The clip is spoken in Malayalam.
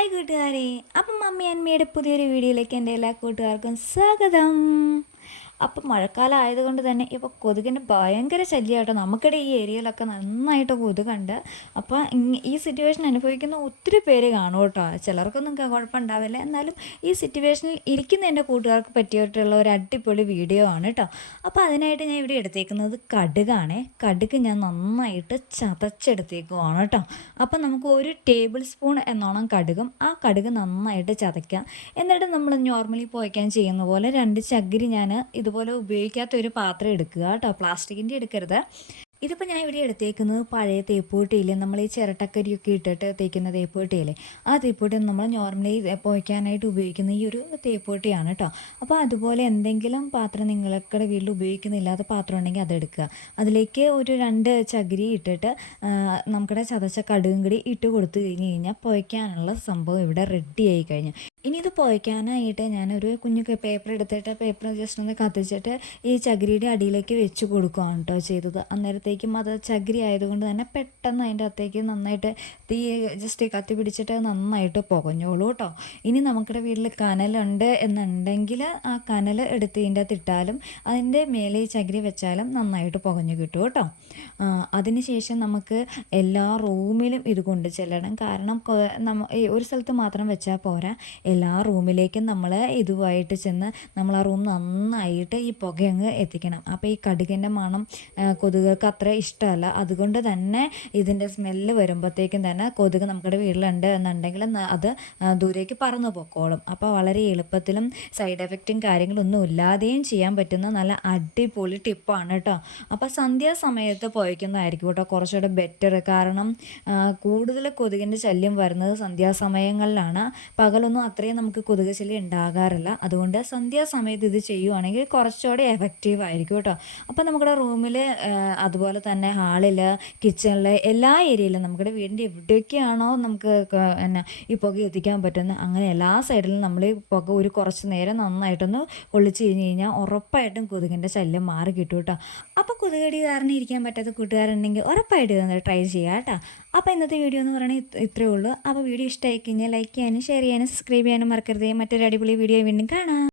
ഹായ് കൂട്ടുകാരെ. അപ്പം മമ്മി അന്മയുടെ പുതിയൊരു വീഡിയോയിലേക്ക് എന്റെ എല്ലാ കൂട്ടുകാർക്കും സ്വാഗതം. അപ്പം മഴക്കാലം ആയതുകൊണ്ട് തന്നെ ഇപ്പോൾ കൊതുകിന്റെ ഭയങ്കര ശല്യമായിട്ടോ നമുക്കിടെ ഈ ഏരിയയിലൊക്കെ നന്നായിട്ട് കൊതുകുണ്ട് അപ്പോൾ ഈ സിറ്റുവേഷൻ അനുഭവിക്കുന്ന ഒത്തിരി പേര് കാണും കേട്ടോ ചിലർക്കൊന്നും കുഴപ്പമുണ്ടാവില്ല. എന്നാലും ഈ സിറ്റുവേഷനിൽ ഇരിക്കുന്ന എന്റെ കൂട്ടുകാർക്ക് പറ്റിയിട്ടുള്ള ഒരു അടിപൊളി വീഡിയോ ആണ് കേട്ടോ അപ്പോൾ അതിനായിട്ട് ഞാൻ ഇവിടെ എടുത്തേക്കുന്നത് കടുകാണ്. കടുക് ഞാൻ നന്നായിട്ട് ചതച്ചെടുത്തേക്കുവാണ് കേട്ടോ അപ്പോൾ നമുക്ക് ഒരു ടേബിൾ സ്പൂൺ എന്നോണം കടുകും ആ കടുക് നന്നായിട്ട് ചതയ്ക്കാം. എന്നിട്ട് നമ്മൾ നോർമലി പോയിക്കാൻ ചെയ്യുന്ന പോലെ രണ്ട് ചകിരി ഞാൻ ഇത് ഇതുപോലെ ഉപയോഗിക്കാത്ത ഒരു പാത്രം എടുക്കുക കേട്ടോ. പ്ലാസ്റ്റിക്കിന്റെ എടുക്കരുത്. ഇതിപ്പോൾ ഞാൻ ഇവിടെ എടുത്തേക്കുന്നത് പഴയ തേപ്പൂട്ടിയില്ലേ നമ്മൾ ഈ ചിരട്ടക്കരിയൊക്കെ ഇട്ടിട്ട് തേക്കുന്ന തേപ്പൂട്ടിയില്ലേ ആ തേപ്പൂട്ടി നമ്മൾ നോർമലി പോയിക്കാനായിട്ട് ഉപയോഗിക്കുന്ന ഈ ഒരു തേപ്പൂട്ടിയാണ് കേട്ടോ അപ്പോൾ അതുപോലെ എന്തെങ്കിലും പാത്രം നിങ്ങളുടെ വീട്ടിൽ ഉപയോഗിക്കുന്നില്ലാത്ത പാത്രം ഉണ്ടെങ്കിൽ അതെടുക്കുക അതിലേക്ക് ഒരു രണ്ട് ചകിരി ഇട്ടിട്ട് നമ്മുടെ ചതച്ച കടുകും കൂടി ഇട്ട് കൊടുത്തു കഴിഞ്ഞ് കഴിഞ്ഞാൽ പോയിക്കാനുള്ള സംഭവം ഇവിടെ റെഡി ആയി കഴിഞ്ഞു. ഇനി ഇത് പൊയ്ക്കാനായിട്ട് ഞാനൊരു കുഞ്ഞു പേപ്പർ എടുത്തിട്ട് പേപ്പർ ജസ്റ്റ് ഒന്ന് കത്തിച്ചിട്ട് ഈ ചകിരിയുടെ അടിയിലേക്ക് വെച്ച് കൊടുക്കുകയാണ് കേട്ടോ ചെയ്തത്. അന്നേരത്തേക്കും അത് ചകിരി ആയതുകൊണ്ട് തന്നെ പെട്ടെന്ന് അതിന്റെ അകത്തേക്ക് നന്നായിട്ട് തീ ജസ്റ്റ് കത്തി പിടിച്ചിട്ട് നന്നായിട്ട് പുകഞ്ഞോളൂ കേട്ടോ. ഇനി നമുക്കിടെ വീട്ടിൽ കനലുണ്ട് എന്നുണ്ടെങ്കിൽ ആ കനൽ എടുത്ത് ഇതിന്റെ അകത്ത് ഇട്ടാലും അതിന്റെ മേലെ ചകിരി വെച്ചാലും നന്നായിട്ട് പുകഞ്ഞു കിട്ടും കേട്ടോ. അതിനുശേഷം നമുക്ക് എല്ലാ റൂമിലും ഇത് കൊണ്ട് ചെല്ലണം. കാരണം നമ്മ ഒരു സ്ഥലത്ത് മാത്രം വെച്ചാൽ പോരാ. എല്ലാ റൂമിലേക്കും നമ്മൾ ഇതുമായിട്ട് ചെന്ന് നമ്മൾ ആ റൂം നന്നായിട്ട് ഈ പുകയങ്ങ് എത്തിക്കണം. അപ്പോൾ ഈ കടുകിന്റെ മണം കൊതുകൾക്ക് അത്ര ഇഷ്ടമല്ല. അതുകൊണ്ട് തന്നെ ഇതിന്റെ സ്മെല്ല് വരുമ്പോഴത്തേക്കും തന്നെ കൊതുക് നമ്മുടെ വീട്ടിലുണ്ട് എന്നുണ്ടെങ്കിൽ അത് ദൂരേക്ക് പറന്നു പൊക്കോളും. അപ്പോൾ വളരെ എളുപ്പത്തിലും സൈഡ് എഫക്റ്റും കാര്യങ്ങളൊന്നും ഇല്ലാതെയും ചെയ്യാൻ പറ്റുന്ന നല്ല അടിപൊളി ടിപ്പാണ് കേട്ടോ അപ്പോൾ സന്ധ്യാസമയത്ത് പോയിക്കുന്നതായിരിക്കും കേട്ടോ കുറച്ചുകൂടെ ബെറ്റർ കാരണം കൂടുതൽ കൊതുകിന്റെ ശല്യം വരുന്നത് സന്ധ്യാസമയങ്ങളിലാണ് പകലൊന്നും അത്ര അത്രയും നമുക്ക് കൊതുക് ശല്യം ഉണ്ടാകാറില്ല. അതുകൊണ്ട് സന്ധ്യാസമയത്ത് ഇത് ചെയ്യുവാണെങ്കിൽ കുറച്ചുകൂടെ എഫക്റ്റീവ് ആയിരിക്കും കേട്ടോ അപ്പോൾ നമ്മുടെ റൂമിൽ അതുപോലെ തന്നെ ഹാളിൽ കിച്ചണിൽ എല്ലാ ഏരിയയിലും നമ്മുടെ വീടിന്റെ എവിടെയൊക്കെയാണോ നമുക്ക് എന്നാ ഈ പുക എത്തിക്കാൻ പറ്റുന്നത്. അങ്ങനെ എല്ലാ സൈഡിലും നമ്മൾ ഈ പുക ഒരു കുറച്ച് നേരം നന്നായിട്ടൊന്ന് ഒളിച്ച് കഴിഞ്ഞ് കഴിഞ്ഞാൽ ഉറപ്പായിട്ടും കൊതുകിന്റെ ശല്യം മാറി കിട്ടും കേട്ടോ. അപ്പോൾ കൊതുകടി കാരണം ഇരിക്കാൻ പറ്റാത്ത കൂട്ടുകാരുണ്ടെങ്കിൽ ഉറപ്പായിട്ട് ഇതൊന്ന് ട്രൈ ചെയ്യാം കേട്ടോ. അപ്പോൾ ഇന്നത്തെ വീഡിയോ എന്ന് പറയുന്നത് ഇത്രയേ ഉള്ളൂ. അപ്പോൾ വീഡിയോ ഇഷ്ടമായി കഴിഞ്ഞാൽ ലൈക്ക് ചെയ്യാനും ഷെയർ ചെയ്യാനും സബ്സ്ക്രൈബ് ചെയ്യാനും മറക്കരുത്. മറ്റൊരു അടിപൊളി വീഡിയോ വീണ്ടും കാണാം.